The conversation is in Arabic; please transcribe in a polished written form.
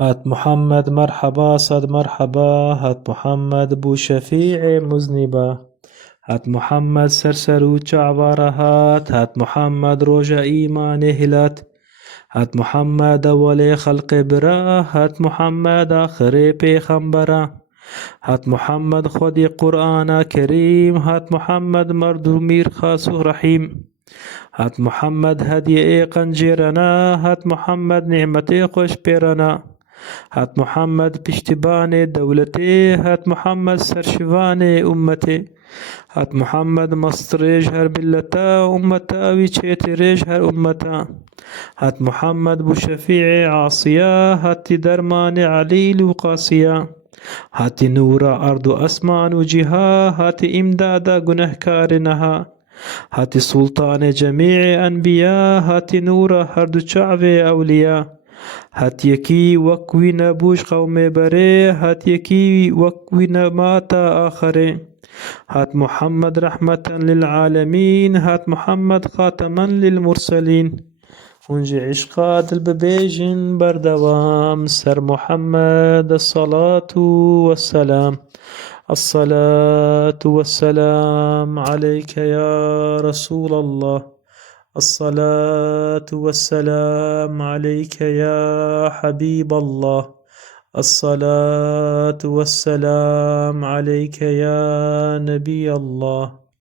هات محمد مرحبا صد مرحبا، هات محمد بو شفيع مذنبا. هات محمد سرسرو چعبارة هات محمد روجا إيمان هلات. هات محمد أول خلق برا، هات محمد آخر پیغمبرا. هات محمد خودی قرآن کریم، هات محمد مردو میر خاص و رحیم. هات محمد هدیه قنجرنا، هات محمد نعمت خوش پیرنا. هات محمد پشتبان دولتي، هات محمد سرشوان أمتي. هات محمد مصر هر بلتا أمتا ويشيت ريج هر أمتا. هات محمد بو شفيع عاصيا، هات درمان عليل وقاسيا. هات نور أرض أسمان وجها، هات إمداد گنهكارنها. هات سلطان جميع أنبياء، هات نور هر شعب أولياء. هات يكي وكوي نبوش قوم بري، هات يكي وكوي نمات آخر. هات محمد رحمة للعالمين، هات محمد خاتما للمرسلين. ونجي عشقا دل ببيجن بردوام، سر محمد الصلاة والسلام. الصلاة والسلام عليك يا رسول الله. الصلاة والسلام عليك يا حبيب الله. الصلاة والسلام عليك يا نبي الله.